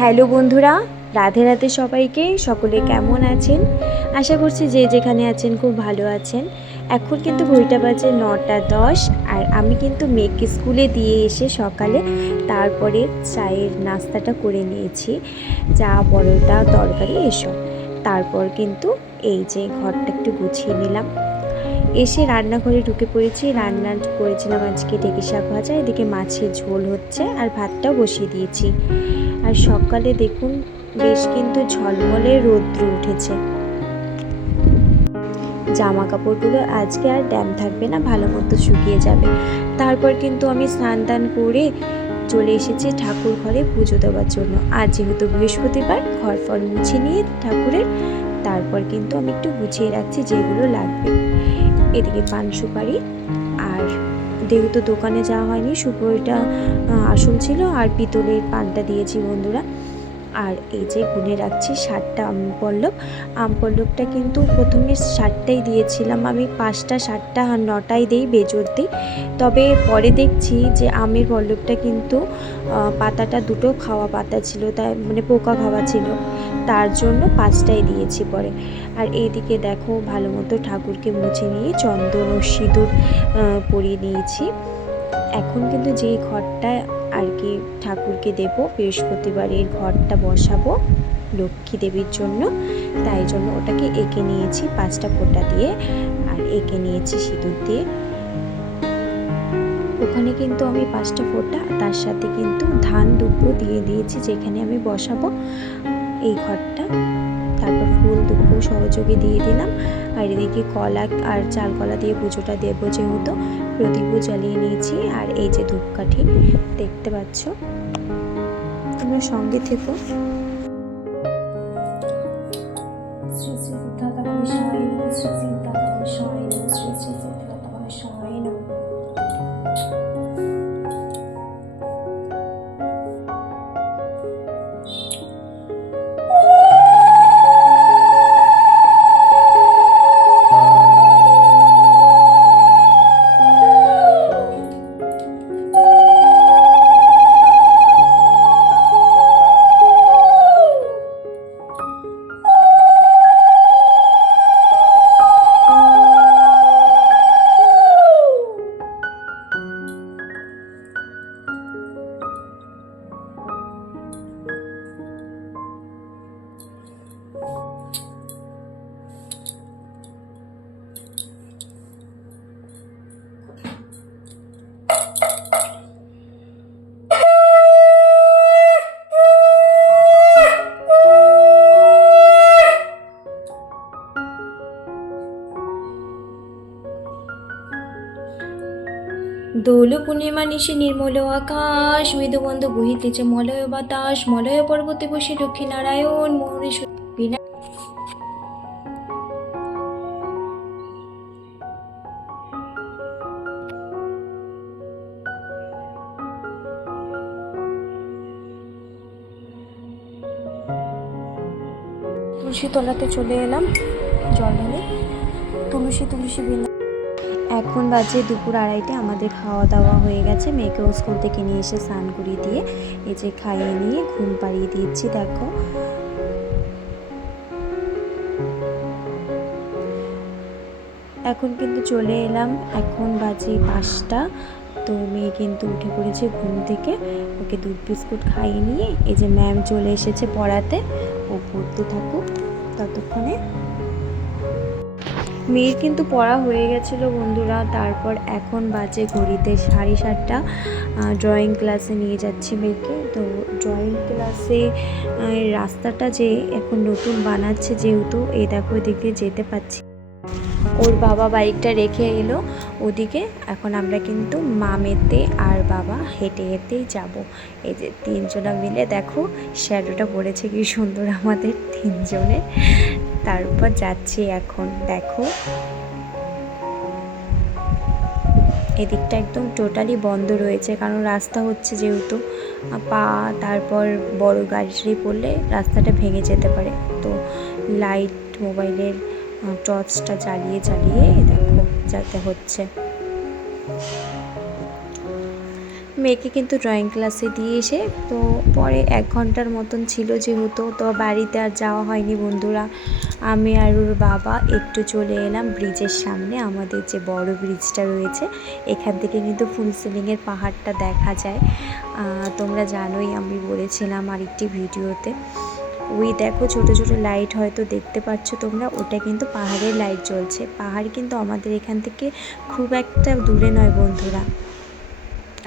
Hello বন্ধুরা, রাধে রাধে সবাইকে। সকলে কেমন আছেন? আশা করছি যে যেখানে আছেন খুব ভালো আছেন। এখন কিন্তু ঘড়িটা বাজে 9:10 আর আমি কিন্তু মেয়েকে স্কুলে দিয়ে এসে সকালে তারপরে চায়ের নাস্তাটা করে নিয়েছি, চা পরোটা তরকারি এসব। তারপর কিন্তু এই যে ঘরটা একটু গুছিয়ে নিলাম, এসে রান্নাঘরে ঢুকে পড়েছি। রান্না করেছিলাম আজকে ঢেঁকি শাক ভাজা, এদিকে মাছের ঝোল হচ্ছে আর ভাতটাও বসিয়ে দিয়েছি। আর সকালে দেখুন বেশ কিন্তু ঝলমলে রৌদ্র উঠেছে। জামা কাপড়গুলো আজকে আর ড্যাম থাকবে না, ভালো মতো শুকিয়ে যাবে। তারপর কিন্তু আমি স্নান টান করে চলে এসেছি ঠাকুর ঘরে পুজো দেওয়ার জন্য। আজ যেহেতু বৃহস্পতিবার, ঘর ফর মুছে নিয়ে ঠাকুরের তারপর কিন্তু আমি একটু গুছিয়ে রাখছি যেগুলো লাগবে। এদিকে পান সুপারি, আর যেহেতু দোকানে যাওয়া হয়নি, সুপারিটা আসল ছিল আর পিতলের পানটা দিয়েছি বন্ধুরা। আর এই যে গুনে রাখছি 7টা আম পল্লবটা কিন্তু প্রথমে 7টাই দিয়েছিলাম আমি, 5টা 7টা আর 9টাই দিই, বেজোর দিই। তবে পরে দেখছি যে আমের পল্লবটা কিন্তু পাতাটা দুটো খাওয়া পাতা ছিল, তাই মানে পোকা খাওয়া ছিল, তার জন্য 5টাই দিয়েছি পরে। আর এইদিকে দেখো ভালো মতো ঠাকুরকে মুছে নিয়ে চন্দন ও সিঁদুর পরিয়ে নিয়েছি। এখন কিন্তু যেই ঘরটায় আর কি ঠাকুরকে দেব, বৃহস্পতিবারের ঘরটা বসাবো লক্ষ্মী দেবীর জন্য, তাই জন্য ওটাকে এঁকে নিয়েছি 5টা ফোঁটা দিয়ে, আর এঁকে নিয়েছি সিঁদুর দিয়ে। ওখানে কিন্তু আমি 5টা ফোঁটা, তার সাথে কিন্তু ধান দুব্বো দিয়ে দিয়েছি যেখানে আমি বসাবো এই ঘরটা। তারপর ফুল দুব্বো সহযোগে দিয়ে দিলাম। আর এদিকে কলা আর চাল কলা দিয়ে পুজোটা দেবো, যেহেতু প্রদীপও জ্বালিয়ে নিয়েছি। আর এই যে ধূপকাঠি দেখতে পাচ্ছ, তোমরা সঙ্গে থেকো। শ্রী শ্রী সিদ্ধার্থ গণেশায় নমঃ, শ্রী সিদ্ধার্থ গণেশায় নমঃ, শ্রী শ্রী সিদ্ধার্থ গণেশায় নমঃ। দোল পূর্ণিমা নিশি নির্মল আকাশ, মৃদুবন্ধ বহিতেছে মলয় বাতাস, মলয় পর্বতে বসে লক্ষ্মী নারায়ণ মোহনে বিনা। তুলসী তলাতে চলে এলাম জল ঢেলে, তুলসী বিনা। এখন বাজে দুপুর 2:30, আমাদের খাওয়া দাওয়া হয়ে গেছে। মেয়েকেও স্কুল থেকে নিয়ে এসে স্নান করিয়ে দিয়ে এই যে খাইয়ে নিয়ে ঘুম পাড়িয়ে দিচ্ছি। দেখো এখন কিন্তু চলে এলাম, এখন বাজে 5টা। তো মেয়ে কিন্তু উঠে পড়েছে ঘুম থেকে, ওকে দুধ বিস্কুট খাইয়ে নিয়ে এই যে ম্যাম চলে এসেছে পড়াতে, ও পড়তে থাকুক ততক্ষণে। মেয়ের কিন্তু পড়া হয়ে গেছিলো বন্ধুরা। তারপর এখন বাজে ঘড়িতে 7:30। ড্রয়িং ক্লাসে নিয়ে যাচ্ছি মেয়েকে। তো ড্রয়িং ক্লাসে রাস্তাটা যে এখন নতুন বানাচ্ছে, যেহেতু এই দেখো এদিকে যেতে পারছি, ওর বাবা বাইকটা রেখে এলো ওদিকে। এখন আমরা কিন্তু মা মেতে আর বাবা হেঁটে হেঁটেই যাব। এই যে 3জনা মিলে দেখো শ্যাডোটা পড়েছে কি সুন্দর আমাদের 3জনের। তারপর যাচ্ছি এখন। দেখো এদিকটা একদম টোটালি বন্ধ রয়েছে, কারণ রাস্তা হচ্ছে যেহেতু, পা তারপর বড় গাড়ি পড়লে রাস্তাটা ভেঙে যেতে পারে। তো লাইট মোবাইলের টর্চটা জ্বালিয়ে দেখো যাতে হচ্ছে। মেয়েকে কিন্তু ড্রয়িং ক্লাসে দিয়ে এসে তো পরে 1 ঘন্টার মতন ছিল যেহেতু, তো বাড়িতে আর যাওয়া হয়নি বন্ধুরা। আমি আর ওর বাবা একটু চলে এলাম ব্রিজের সামনে, আমাদের যে বড় ব্রিজটা রয়েছে এখান থেকে কিন্তু ফুলসিলিংয়ের পাহাড়টা দেখা যায়। তোমরা জানোই, আমি বলেছিলাম আরেকটি ভিডিওতে। ওই দেখো ছোট ছোট লাইট হয়তো দেখতে পাচ্ছ তোমরা, ওটা কিন্তু পাহাড়ের লাইট জ্বলছে। পাহাড় কিন্তু আমাদের এখান থেকে খুব একটা দূরে নয় বন্ধুরা।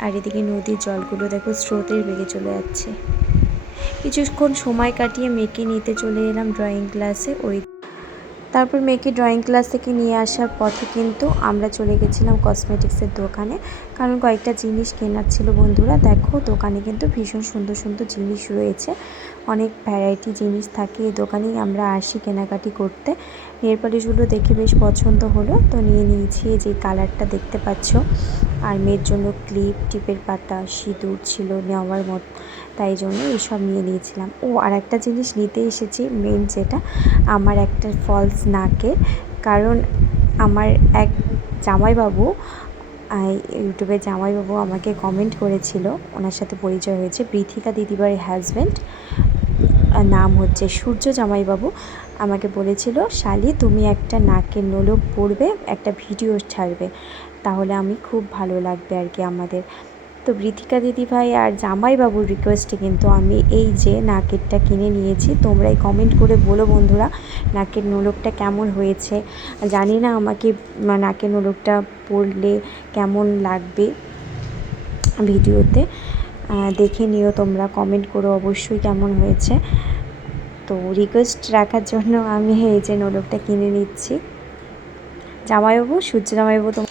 আর এদিকে নদীর জলগুলো দেখো স্রোতের বেগে চলে যাচ্ছে। কিছুক্ষণ সময় কাটিয়ে মেয়েকে নিতে চলে এলাম ড্রয়িং ক্লাসে। তারপর মেয়েকে ড্রয়িং ক্লাস থেকে নিয়ে আসার পথে কিন্তু আমরা চলে গেছিলাম কসমেটিক্সের দোকানে, কারণ কয়েকটা জিনিস কেনার ছিল বন্ধুরা। দেখো দোকানে কিন্তু ভীষণ সুন্দর সুন্দর জিনিস রয়েছে, অনেক ভ্যারাইটি জিনিস থাকে এই দোকানেই আমরা আসি কেনাকাটি করতে। নেল পলিশগুলো দেখে বেশ পছন্দ হলো, তো নিয়ে নিয়েছি। যে কালারটা দেখতে পাচ্ছ। আর মেয়ের জন্য ক্লিপ, টিপের পাতা, সিঁদুর ছিল নেওয়ার মতো, তাই জন্য এইসব নিয়ে নিয়েছিলাম। আর একটা জিনিস নিতে এসেছি, মেন যেটা, আমার একটা ফলস নাকের। কারণ আমার এক জামাইবাবু, ইউটিউবে জামাইবাবু আমাকে কমেন্ট করেছিল, ওনার সাথে পরিচয় হয়েছে, বৃথিকা দিদিভাইয়ের হাজব্যান্ড, নাম হচ্ছে সূর্য জামাইবাবু। আমাকে বলেছিল, শালি তুমি একটা নাকের নোলক পরবে, একটা ভিডিও ছাড়বে, তাহলে আমি খুব ভালো লাগবে আর কি আমাদের। তো বৃথিকা দিদিভাই আর জামাইবাবুর রিকোয়েস্টে কিন্তু আমি এই যে নাকেরটা কিনে নিয়েছি। তোমরাই কমেন্ট করে বলো বন্ধুরা নাকের নোলকটা কেমন হয়েছে। জানি না আমাকে নাকের নোলকটা পরলে কেমন লাগবে ভিডিওতে, দেখে নিও তোমরা, কমেন্ট করো অবশ্যই কেমন হয়েছে। তো রিকোয়েস্ট রাখার জন্য আমি এই যে নোলকটা কিনে নিচ্ছি। জামাইবাবু, সূর্য জামাইবাবু,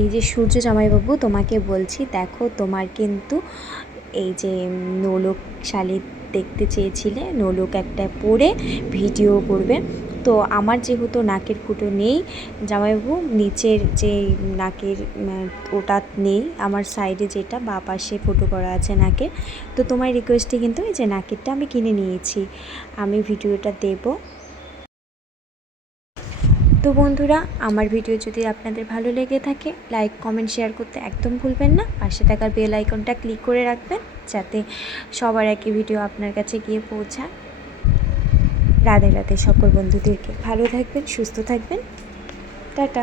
এই যে সূর্য জামাইবাবু তোমাকে বলছি, দেখো তোমার কিন্তু এই যে নোলক শালি দেখতে চেয়েছিলে, নোলক একটা পরে ভিডিও করবে। তো আমার যেহেতু নাকের ফুটো নেই জামাইবাবু, নিচের যে নাকের ওটা নেই, আমার সাইডে যেটা বাঁ পাশে ফটো করা আছে নাকের, তো তোমার রিকোয়েস্টে কিন্তু এই যে নাকেরটা আমি কিনে নিয়েছি, আমি ভিডিওটা দেবো। তো বন্ধুরা, আমার ভিডিও যদি আপনাদের ভালো লেগে থাকে, লাইক, কমেন্ট, শেয়ার করতে একদম ভুলবেন না। পাশে থাকার বেল আইকনটা ক্লিক করে রাখবেন, যাতে সবার আগে ভিডিও আপনার কাছে গিয়ে পৌঁছায়। রাধে রাধে সকল বন্ধুদেরকে। ভালো থাকবেন, সুস্থ থাকবেন, টাটা।